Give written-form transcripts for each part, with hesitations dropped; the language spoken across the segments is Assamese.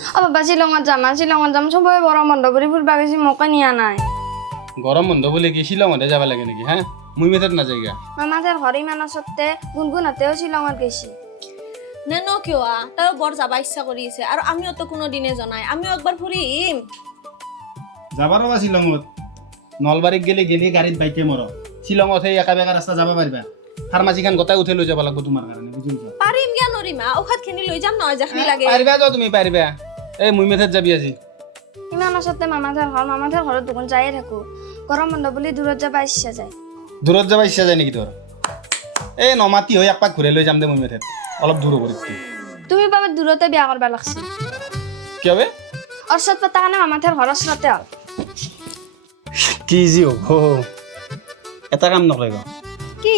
বাবা শ্বিলঙত যাম সবৰে গৰম বন্ধ বুলি ফুৰিব গৈছি মোকে নিয়া নাই গৰম বন্ধ বুলি কি শ্বিলঙতে যাব লাগে নেকি হা মুই মেথত নাযায়গা মামাহঁতৰ ঘৰ ইমান ওচৰতে গুণগুণহঁতেও শ্বিলঙত গৈছি নেনো কিয় তাইও বৰ যাব ইচ্ছা কৰি আছে আৰু আমিও তো কোনো দিনে জনাই আমিও একবাৰ ফুৰিম যাবা ৰবা শ্বিলঙত নলবাৰীত গেলি গাড়ীত বাইকে মৰ শ্বিলঙত সেই একা বেকা ৰাস্তা যাব পাৰিবা ফাৰ্মাচীখন গোটাই উঠাই লৈ যাব লাগিব তোমাৰ কাৰণে বুজি পাইছা পাৰিম কিয় নৰিম ঔষধখিনি লৈ যাম নহয় যাখিনি লাগে পাৰিবা যাও তুমি পাৰিবা এই মুই মেথত যাবি আজি ইমান ওচৰতে মামাহঁতৰ ঘৰত দুগুণ যায়ে থাকো গৰম বন্ধ বুলি দূৰত যাব ইচ্ছা যায় দূৰত যাব ইচ্ছা যায় নেকি তোৰ এই নমাতি হৈ একপাক ঘূৰাই লৈ যাম দে মুই মেথত অলপ দূৰ হ'ব তুমি বাবা দূৰতে বিয়া কৰিব লাগছি কিয় বে অৰ্চত পতা কাৰণে মামাহঁতৰ ঘৰৰ ওচৰতে হ'ল কি যি হ'ব এটা কাম নকৰিব কি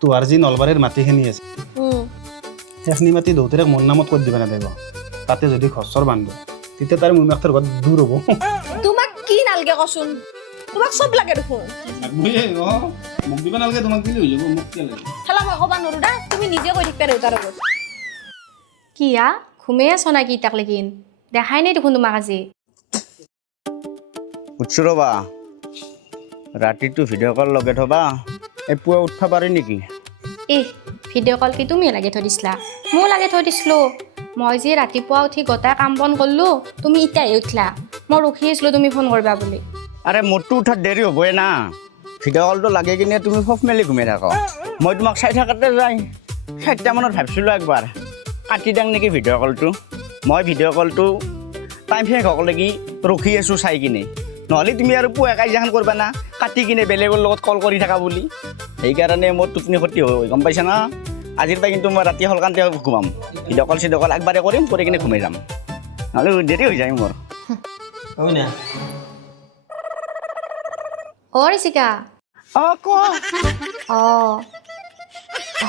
তোহাৰ যি নলবাৰীৰ মাটিখিনি আছে সেইখিনি মাটি দেউতাৰে মোৰ নামত কৰি দিবা নালাগিব তাতে যদি খৰচৰ বান্ধো তেতিয়া তাৰে মোৰ মাকৰ ঘৰত দূৰ হ'ব তোমাক কি নালগে কচোন তোমাক চব লাগে দেখোন মোক দিবা নালাগে তোমাক দিলে হৈ যাব মোক কি লাগে খেলা মই ক'বা নোৱাৰো দা তুমি নিজে কৈ থাকিবা দেউতাৰ লগত কিয়া ঘুমেই আছ না কি তাক লেকিন দেখাই নাই দেখোন তোমাক আজি উঠছো ৰ'বা ৰাতিটো ভিডিঅ' কল লগাই থবা এই পুৱা উঠবা পাৰি নেকি ভিডিঅ' কল কি তুমি লাগে থৈ দিছিলা ময়ো লাগে থৈ দিছিলোঁ মই যে ৰাতিপুৱা উঠি গোটাই কাম বন কৰিলোঁ তুমি এতিয়াহে উঠলা মই ৰখি আছিলোঁ তুমি ফোন কৰিবা বুলি আৰে মোৰতো উঠাত দেৰি হ'বই না ভিডিঅ' কলটো লাগে কিনে তুমি সব মেলি ঘুমাই থাকা মই তোমাক চাই থাকাতে যাই 4টামানত ভাবিছিলোঁ একবাৰ কাটি দাং নেকি ভিডিঅ' কলটো মই ভিডিঅ' কলটো টাইম শেষ হ'ব লাগি ৰখি আছোঁ চাই কিনে নহ'লে তুমি আৰু পুৱা কাজিয়াখন কৰিবা না কাটি কিনে বেলেগৰ লগত কল কৰি থাকা বুলি সেইকাৰণে মোৰ টোপনি ক্ষতি হয় গম পাইছা না আজিৰ পৰা কিন্তু মই ৰাতি সলকান্তে ঘুমাম ভিডিঅ' কল চিডিঅ' কল একবাৰে কৰিম কৰি কিনে ঘুমাই যাম নহ'লে দেৰি হৈ যায় মোৰ হয় না ঋষিকা অঁ ক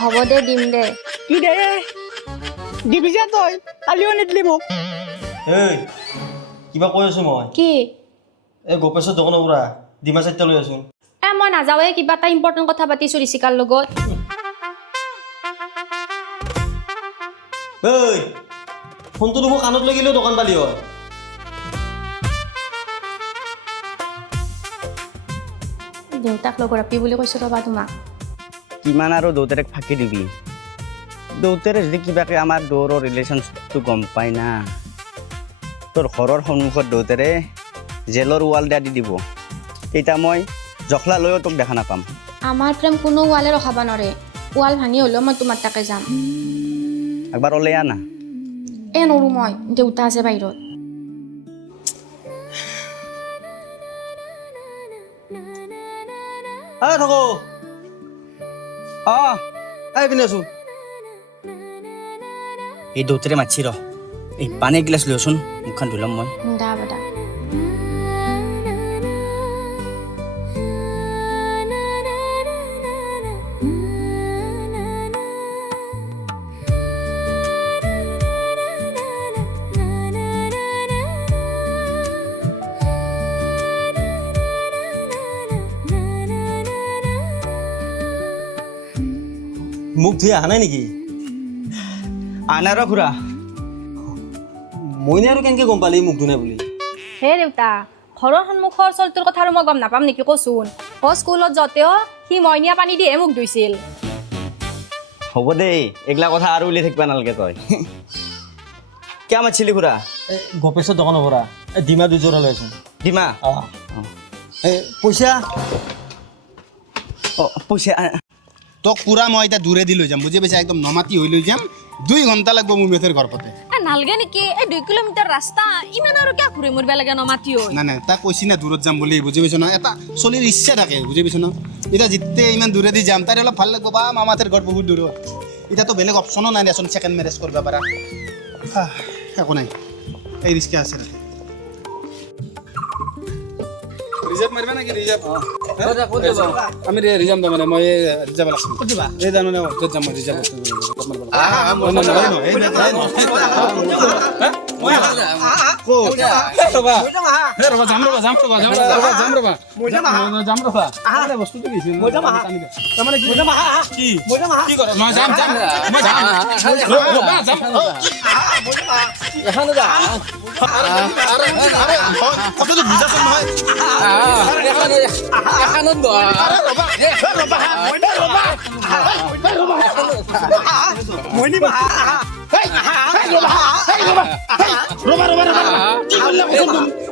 হ'ব দে দিম দে কি দে দিবি যে তই কালিও নিদিলি মোক এই কিবা কৈ আছো মই কি এই গোপেশৰ দোকানৰ পৰা ডিমা চাইটা লৈ আছোন মই নাযাওঁৱে কিবা এটা ইম্পৰ্টেণ্ট কথা পাতিছোঁ ঋষিকাৰ লগত এই ফোনটো মোৰ কাণত লৈ গ'লেও দোকান পালি হয় দেউতাক লগত ৰাপি বুলি কৈছোঁ ৰ'বা তোমাক কিমান আৰু দেউতাৰেক ফাঁকি দিবি দেউতাৰে যদি কিবাকে আমাৰ দৌৰৰ ৰিলেশ্যনশ্বিপটো গম পায় না তোৰ ঘৰৰ সন্মুখত দেউতাৰে জেলৰ ৱাল দিয়া দি দিব তেতিয়া মই জখলা লৈও তোক দেখা নাপাম আমাৰ প্ৰেম কোনো ৱালে ৰখাব নোৱাৰে ৱাল ভাঙি হ'লেও মই তোমাৰ তাকে যাম একবাৰ ওলাই আনা নৰো মই দেউতা আছে বাহিৰত এই থাকো অঁ এই পিনে আছো এই দেউতাৰে মাতছি ৰ এই পানী গিলাচ লৈচোন মুখখন ধুই ল'ম মই দা বদা মুখ ধুই অহা নাই নেকি আনা ৰ খুৰা মইনে আৰু কেনেকৈ গম পালি মুখ ধুই নাই বুলি হে দেউতা ঘৰৰ সন্মুখৰ চলটোৰ কথা আৰু মই গম নাপাম নেকি কচোন স্কুলত যাওঁতেও সি মইনিয়া পানী দিয়ে মোক ধুইছিল হ'ব দেই এইগিলা কথা আৰু উলিয়াই থাকিব নালাগে তই কিয় মাতিছিলি খুৰা এই গোপেশৰ দোকানৰ পৰা এই ডিমা দুযোৰা লৈ আছোন ডিমা অঁ এই পইচা অঁ পইচা তোক পুৰা মই এতিয়া দূৰে দি লৈ যাম বুজি পাইছা একদম নমাতি হৈ লৈ যাম 2 ঘণ্টা লাগব মোৰ মেথৰ ঘৰ পতে নালগে নেকি এই 2 কিলোমিটাৰ ৰাস্তা ইমান আৰু কিয় ঘূৰি মৰিব লাগে নমাতি হৈ নাই তাক কৈছি না দূৰত যাম বুলি বুজি পাইছ না এটা চলিৰ ইচ্ছা থাকে বুজি পাইছ না এতিয়া যেতিয়া ইমান দূৰে দি যাম তাৰ অলপ ভাল লাগিব বা মামাহঁতৰ ঘৰ বহুত দূৰ এতিয়াতো বেলেগ অপশ্যনো নাই দেচোন ছেকেণ্ড মেৰেজ কৰিব পাৰা একো নাই এই ৰিস্কা আছে ৰিজাৰ্ভ মাৰিবা নেকি ৰিজাৰ্ভ আমি ৰিজাৰ্ভ মানে মই ৰিজাৰ্ভ লাগছিল এই জানো না য'ত যাম মই ৰিজাৰ্ভ ৰ'বা যাম ৰ'বা আৰে বস্তুটো কি তাৰমানে কি কি কৰে মই যাম ৰ'বা যাম কথাটো বুজাচোন নহয়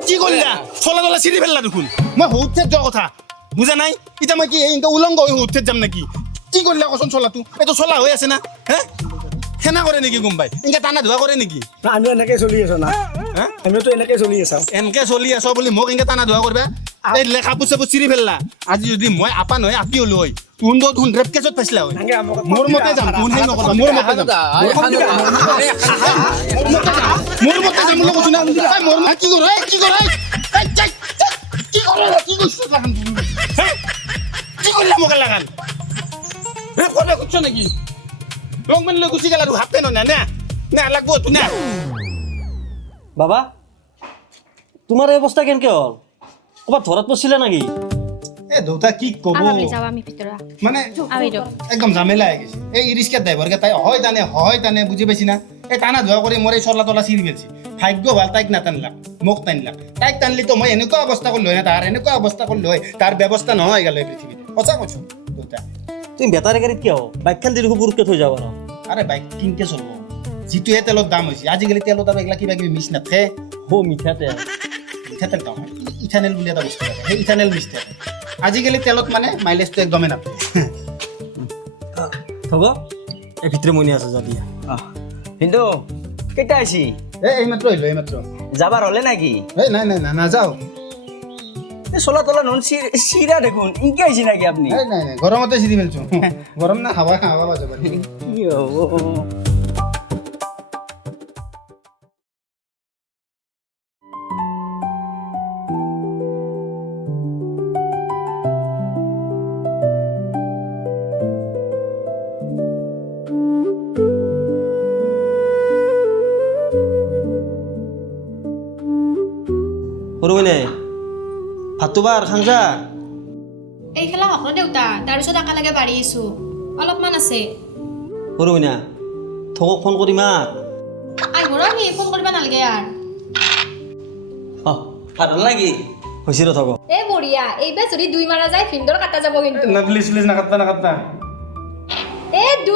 কি কৰিলা চলা তলা চিৰি ফেললা দেখোন মই সৌঠেত যোৱা কথা বুজা নাই এতিয়া মই কি এনেকে উলংগ হৈ সৌঠেত যাম নেকি কি কৰিলা কচোন চলাটো এইটো চলা হৈ আছে না হে সেনা কৰে নেকি গম পাই এনেকে টানা ধোৱা কৰে নেকি আমি এনেকে চলি আছো না আমিতো এনেকে চলি আছো এনেকে চলি আছ বুলি মোক এনেকে টানা ধোৱা কৰিবা এই কাপোৰ চাপোৰ চিৰি ফেললা আজি যদি মই আপা নহয় আপি হলো হয় তুন ৰেপ কেছত পাইছিলা হয় মোৰ মতে যাম তুন হেই নকৰবা মোৰ মতে যাম মোৰ মতে যাম বুলি কৈছো না মোৰ মা কি কৰে কি কৰিছ কি কৰিলা মোক লাগাল হে কোনে কুছ নেকি লং মান লৈ গুচি গেল আৰু হাতে না না লাগব তো না বাবা তোমাৰ এই অৱস্থা কেনেকে হ'ল ক'ৰবাত ধৰাত পৰিছিলে নেকি এ দেউতা কি কব আবাবলি যাও আমি ভিতৰত মানে আহি দিয়ক একদম ঝামেলা হৈ গৈছে এই ৰিক্সাৰ ড্ৰাইভাৰকে তাই হয় টানে বুজি পাইছি না এই টানা ধোৱা কৰি মোৰ এই চলা তলা চিৰি ফেলছি ভাগ্য ভাল তাইক নাটানলাক মোক টানলাক তাইক টানলিতো মই এনেকুৱা অৱস্থা কৰিলো হয় তাৰ এনেকুৱা অৱস্থা কৰিলো হয় তাৰ ব্যৱস্থা নহয় গেল পৃথিৱীত সঁচা কৈছো দেউতা তুমি বেটাৰী গাড়ীত কিয় বাইকখন যদি পুৰুষকে থৈ যাব পাৰা আৰে বাইক কিনকে চলব যিটোহে তেলৰ দাম হৈছে আজিকালি তেলত আৰু এইগিলা কিবা কিবি মিছ নাথাকে মিঠাতে মিঠাতেল নহয় ইথানেল বুলি এটা বস্তু থাকে সেই ইথানেল মিছ থাকে আজিকালি তেলত মানে মাইলেজটো একদমেই নাপায় হ'ব এই ভিতৰে মনি আছে যাবি কিন্তু কেইটা আছি এইমাত্ৰ আহিলো এইমাত্ৰ যাবাৰ হ'লে নাকি এই নাই নাযাওঁ চলা তলা নহ'ল চিৰা দেখোন ইনকে আহিছে নাকি আপুনি নাই গৰমতে চিৰি ফেলছো গৰম না হাৱা যাব কি হ'ব সৰু মানে ভাতটো বাৰ খাংজা এই খেলা হক দেউতা তাৰপিছত একেলগে বাঢ়ি আছো অলপমান আছে সৰু মানে থকক ফোন কৰি মাত আহিব ৰ সি ফোন কৰিব নালাগে আৰু ভাত হ'ল নেকি হৈছে ৰ থকক এই বঢ়িয়া এইবাৰ যদি 2 মাৰা যায় ফিন্দৰ কাটা যাব কিন্তু না প্লিজ নাকাটতা এই 2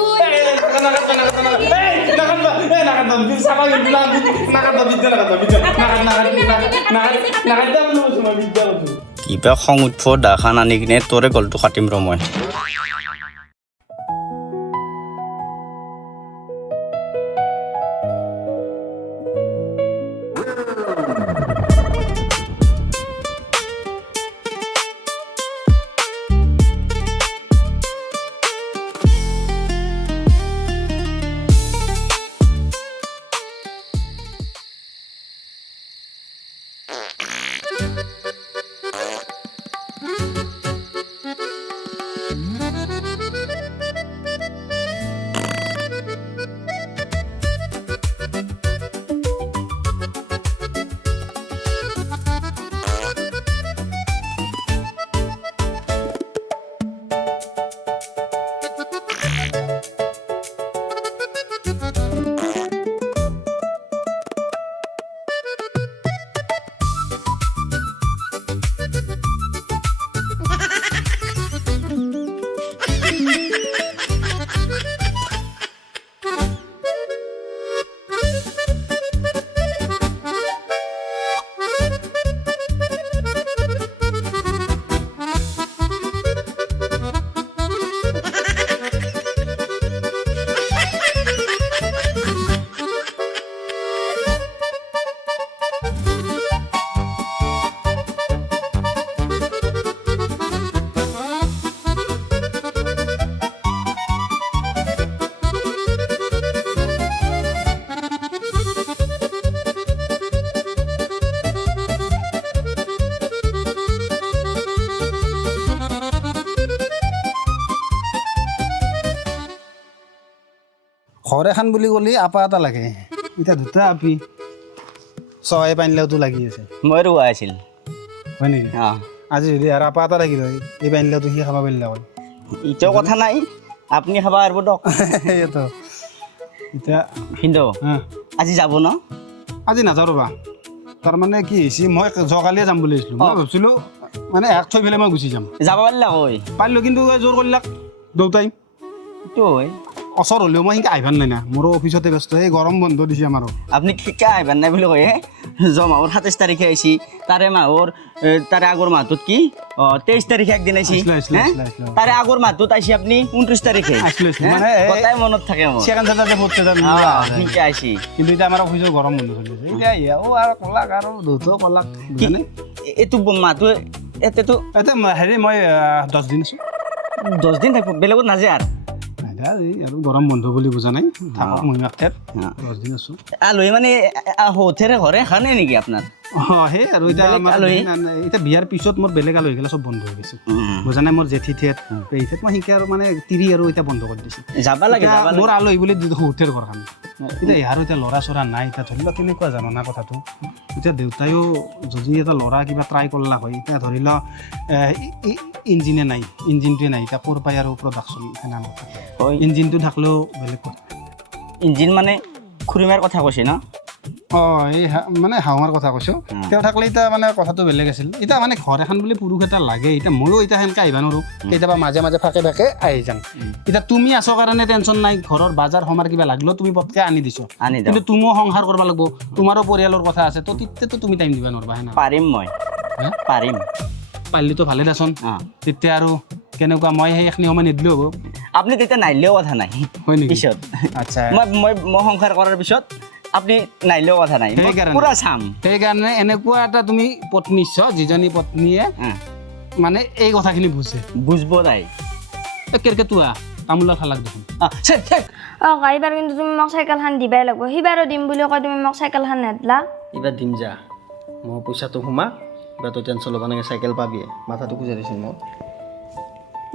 কিবা খং উঠব দাখান আনি কিনে তোৰে গলটো কাটিম ৰ মই ঘৰ এখন বুলি ক'লে আপা এটা লাগে এতিয়া দুটা আপি চহাই পানীলাওটো লাগি আছে মই ৰোৱা আছিল হয় নেকি অঁ আজি যদি আৰু আপা এটা থাকিল হয় এই পানীলাওটো সি খাব পাৰিলে হয় এতিয়াও কথা নাই আপুনি খাব পাৰিব দক সেইটো এতিয়া ভিনদেউ হা আজি যাব ন আজি নাযাওঁ ৰ'বা তাৰমানে কি হৈছে মই যোৱাকালিয়ে যাম বুলি ভাবিছিলোঁ মই ভাবিছিলোঁ মানে এক থৈ পেলাই মই গুচি যাম যাব পাৰিলা হয় পাৰিলোঁ কিন্তু জোৰ কৰিলাক দেউতাই এইটো হয় ওচৰ হ'লেও মই সেনেকৈ আহিবাৰ নাই না মোৰো অফিচতে ব্যস্ত এই গৰম বন্ধ দিছে আমাৰো আপুনি শিকা আহিবাৰ নাই বুলি কয় যোৱা মাহৰ 27 তাৰিখে আহিছি তাৰে মাহৰ তাৰে আগৰ মাহটোত কি 23 তাৰিখে একদিন আহিছি আহিছিলোঁ। তাৰে আগৰ মাহটোত আহিছি আপুনি 29 তাৰিখে আহিছিলোঁ, মানে এই- গোটাই মনত থাকে মোৰ ছেকেণ্ড চেটাৰডে ফ'ৰ্থ চেটাৰডে সেনেকৈ আহিছি কিন্তু এতিয়া আমাৰ অফিচৰ গৰম বন্ধ চলি আছে এতিয়া ইয়াও আৰু ক'লাক আৰু দেউতাও ক'লাক বুজানে এইটো মাহটো এতিয়াতো এতিয়া হেৰি মই 10 দিন আছোঁ 10 দিন থাকিব বেলেগত নাযায় আৰু আৰু গৰম বন্ধ বুলি বুজা নাই থাকক মই মাথাত 10 দিন আছোঁ আলহী মানে হোটেলে ঘৰে খানে নেকি আপোনাৰ সেই আৰু এতিয়া বেলেগ আমাৰ আলহী? এতিয়া বিয়াৰ পিছত মোৰ বেলেগ আলহীগিলা চব বন্ধ হৈ গৈছে বুজা নাই মোৰ জেঠি ঠেট পেহী ঠেট মই শিকে আৰু মানে তিৰি আৰু এতিয়া বন্ধ কৰি দিছে যাব লাগে এতিয়া যাব মোৰ লাগে আলহী বুলি সৌতেৰ ঘৰখন এতিয়া ইয়াৰো এতিয়া ল'ৰা চৰা নাই এতিয়া ধৰি লওক কেনেকুৱা জানো না কথাটো এতিয়া দেউতায়ো যদি এটা ল'ৰা কিবা ট্ৰাই কৰলা হয় এতিয়া ধৰি লওক ইঞ্জিনে নাই ইঞ্জিনটোৱে নাই এতিয়া ক'ৰ পাই আৰু প্ৰডাকশ্যন সেনেকুৱা হয় ইঞ্জিনটো থাকলেও বেলেগ কথা ইঞ্জিন মানে খুৰীমাৰ কথা কৈছে ন অঁ এই মানে হাওঁৰ কথা কৈছোঁ তেওঁ থাকলে এতিয়া মানে কথাটো বেলেগ আছিল এতিয়া মানে ঘৰ এখন বুলি পুৰুষ এটা লাগে এতিয়া ময়ো এতিয়া সেনেকৈ আহিব নোৱাৰোঁ কেতিয়াবা মাজে মাজে ফাকে ফাকে আহি যাম এতিয়া তুমি আছো কাৰণে টেনশ্যন নাই ঘৰৰ বাজাৰ সমাৰ কিবা লাগিলেও তুমি পটকৈ আনি দিছো আনি দিওঁ কিন্তু তুমিও সংসাৰ কৰিব লাগিব তোমাৰো পৰিয়ালৰ কথা আছে তো তেতিয়াতো তুমি টাইম দিব নোৱাৰিবা সেনে পাৰিম মই হা? পাৰিম পাৰিলেতো ভালে দেচোন অঁ তেতিয়া আৰু কেনেকুৱা মই সেইখিনি সময় নিদিলেও হ'ব আপুনি তেতিয়া নাহিলেও কথা নাই হয় নেকি পিছত আচ্ছা মই সংসাৰ কৰাৰ পিছত আপুনি নাহিলেও কথা নাই মই সেইকাৰণে। পুৰা চাম সেইকাৰণে এনেকুৱা এটা তুমি পত্নী ছ যিজনী পত্নীয়ে মানে এই কথাখিনি বুজে বুজব তাই কেৰকেটুৱা তামোলা খালাক দেখোন অঁ এইবাৰ কিন্তু তুমি মোক চাইকেলখন দিবাই লাগিব সিবাৰো দিম বুলি কয় তুমি মোক চাইকেলখন নেদলা এইবাৰ দিম যা মই পইচাটো সোমা এইবাৰ তই টেনশ্যন ল'ব নালাগে চাইকেল পাবিয়ে মাথাটো খুজাই দিছিল মই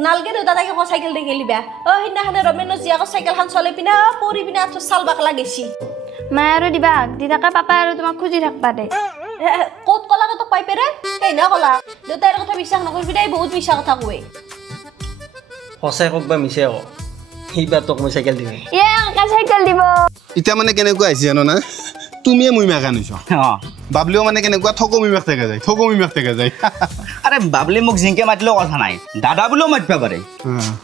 নালগে দেউতা তাকে আকৌ চাইকেল দি গেলিবা সিদিনাখনে ৰমেনৰ জীয়াকৰ চাইকেলখন চলাই পিনে পৰি পিনে আঁঠু চাল বাকলা গেছি মায়ে আৰু দিবা দি থাকে পাপাই আৰু তোমাক খুজি থাকবা দে ক'ত ক'লাকে তোক পাই পেৰে সেই না ক'লা দেউতাৰ কথা বিশ্বাস নকৰিবি দেই বহুত মিছা কথা কয় সঁচাই কওক বা মিছাই কওক এইবাৰ তোক মই চাইকেল দিম চাইকেল দিব এতিয়া মানে কেনেকুৱা আহিছে জানো না তুমিয়ে মুইমাক আনিছ অঁ বাবলিও মানে কেনেকুৱা থকমিমাক থাকে যায় আৰে বাবলি মোক জিংকে মাতিলেও কথা নাই দাদা বুলিও মাতিব পাৰে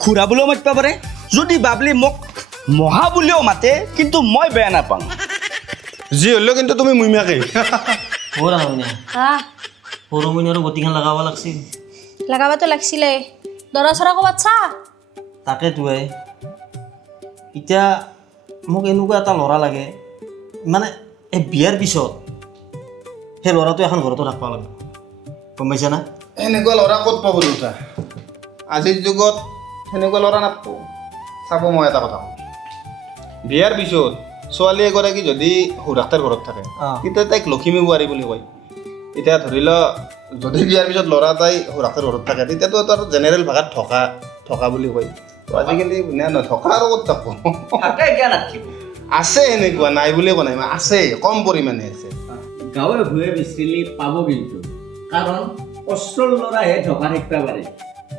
খুৰা বুলিও মাতিব পাৰে যদি বাবলি মোক মহা বুলিও মাতে কিন্তু মই বেয়া নাপাওঁ যি হ'লেও কিন্তু তুমি মুইমাকেই মোৰ আহোনে হা সৰু মইনা আৰু গতিখন লগাব লাগছিল লগাবাতো লাগছিলে দৰা চৰা ক'ৰবাত চা তাকেতো এতিয়া মোক এনেকুৱা এটা ল'ৰা লাগে মানে এই বিয়াৰ পিছত সেই ল'ৰাটো এখন ঘৰতো ৰাখিব লাগে গম পাইছা না এনেকুৱা ল'ৰা ক'ত পাব দেউতা আজিৰ যুগত সেনেকুৱা ল'ৰা নাপাব চাব মই এটা কথা কওঁ বিয়াৰ পিছত ছোৱালী এগৰাকী যদি খুৰাহঁতৰ ঘৰত থাকে তেতিয়া তাইক লখিমী বোৱাৰী বুলি কয় এতিয়া ধৰি ল যদি বিয়াৰ পিছত ল'ৰা তাই খুৰাহঁতৰ ঘৰত থাকে তেতিয়াতো তাৰ জেনেৰেল ভাষাত থকা বুলি কয় তো আজিকালি থকা আৰু ক'ত থাকব আছে এনেকুৱা নাই বুলি কোৱা নাই আছে কম পৰিমাণে আছে গাঁৱে ভূঞে বিচাৰিলে পাব কিন্তু কাৰণ অস্ত্ৰৰ ল'ৰাহে ঢকা থাকিব পাৰে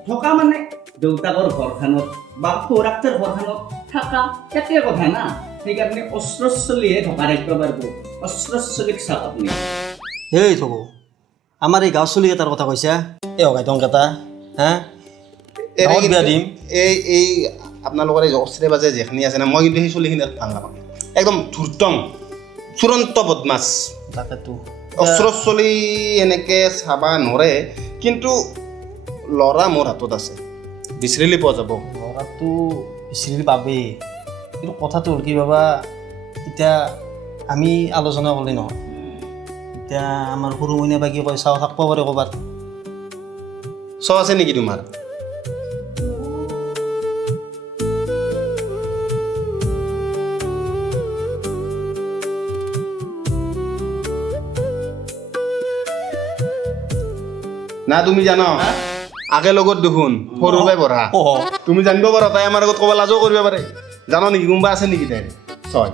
ঢকা মানে দেউতাকৰ ঘৰখনত বা খুৰাকৰ ঘৰখনত থকা একে কথা না সেইকাৰণে অস্ত্ৰস্থলীহে ঢকা থাকিব পাৰিব অস্ত্ৰস্থলীক চাওক আপুনি এই থব আমাৰ এই গাঁও চলিকেইটাৰ কথা কৈছা এই হগাইটংকেইটা হা গাঁৱত বিয়া দিম এই আপোনালোকৰ এই অস্ত্ৰে বাজে যিখিনি আছে না মই কিন্তু সেই চলিখিনি ভাল নাপাওঁ একদম ধূৰ্তম চূড়ান্ত বদমাছ তাকেতো অস্ত্ৰ চলি এনেকৈ চাবা নৰে কিন্তু ল'ৰা মোৰ হাতত আছে বিচাৰিলে পোৱা যাব ল'ৰাটো বিচাৰি পাবেই কিন্তু কথাটো হ'ল কি বাবা এতিয়া আমি আলোচনা কৰিলে নহয় এতিয়া আমাৰ সৰু মইনা বা কি কয় চাওঁ থাকিব পাৰে ক'ৰবাত চ আছে নেকি তোমাৰ না তুমি জানো আগে লগত দেখোন সৰুৰ পৰাই পঢ়া তুমি জানিব পাৰা তাই আমাৰ আগত ক'ব লাজো কৰিব পাৰে জানো নেকি কোনোবা আছে নেকি তাই ছয়